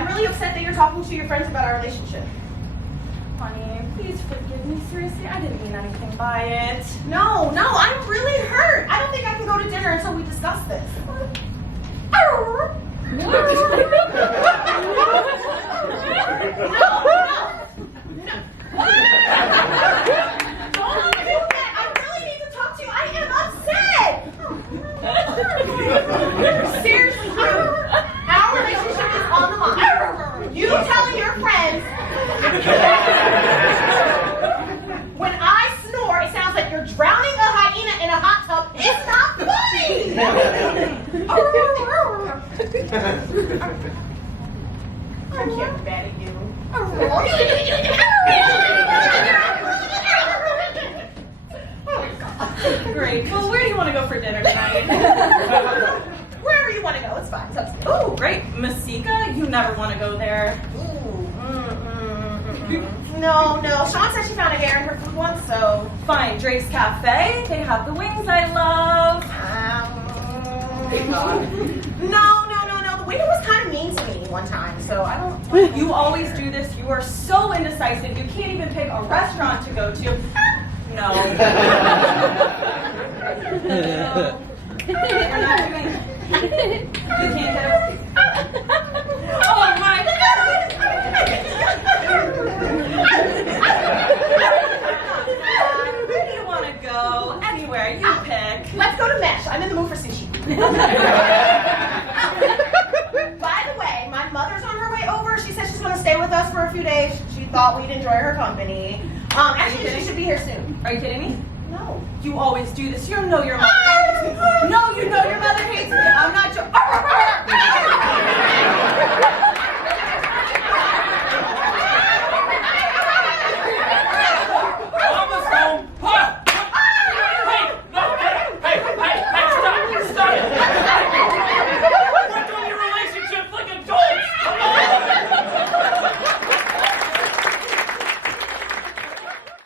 I'm really upset that you're talking to your friends about our relationship. Honey, please forgive me. Seriously, I didn't mean anything by it. No, I'm really hurt. I don't think I can go to dinner until we discuss this. No. Don't do that. I really need to talk to you. I am upset. Seriously, our relationship is on the line. You telling your friends when I snore, it sounds like you're drowning a hyena in a hot tub. It's not funny. I can't be mad at you. Great. Well, where do you want to go for dinner tonight? Wherever you want to go, it's fine. It's up to you. Oh, great. Masika? You never want to go there. No. Sean said she found a hair in her food once, so. Fine. Drake's Cafe. They have the wings I love. No. The waiter was kind of mean to me one time, so I don't. You always do this. You are so indecisive. You can't even pick a restaurant to go to. No. No. We're not doing it. You can't get it. Oh my God! Where do you want to go? Anywhere. You pick. Let's go to Mesh. I'm in the mood for sushi. By the way, my mother's on her way over. She said she's going to stay with us for a few days. She thought we'd enjoy her company. Actually, she should be here soon. Are you kidding me? No. You always do this. You know your mother hates me. No, you know your mother hates me. I'm not joking.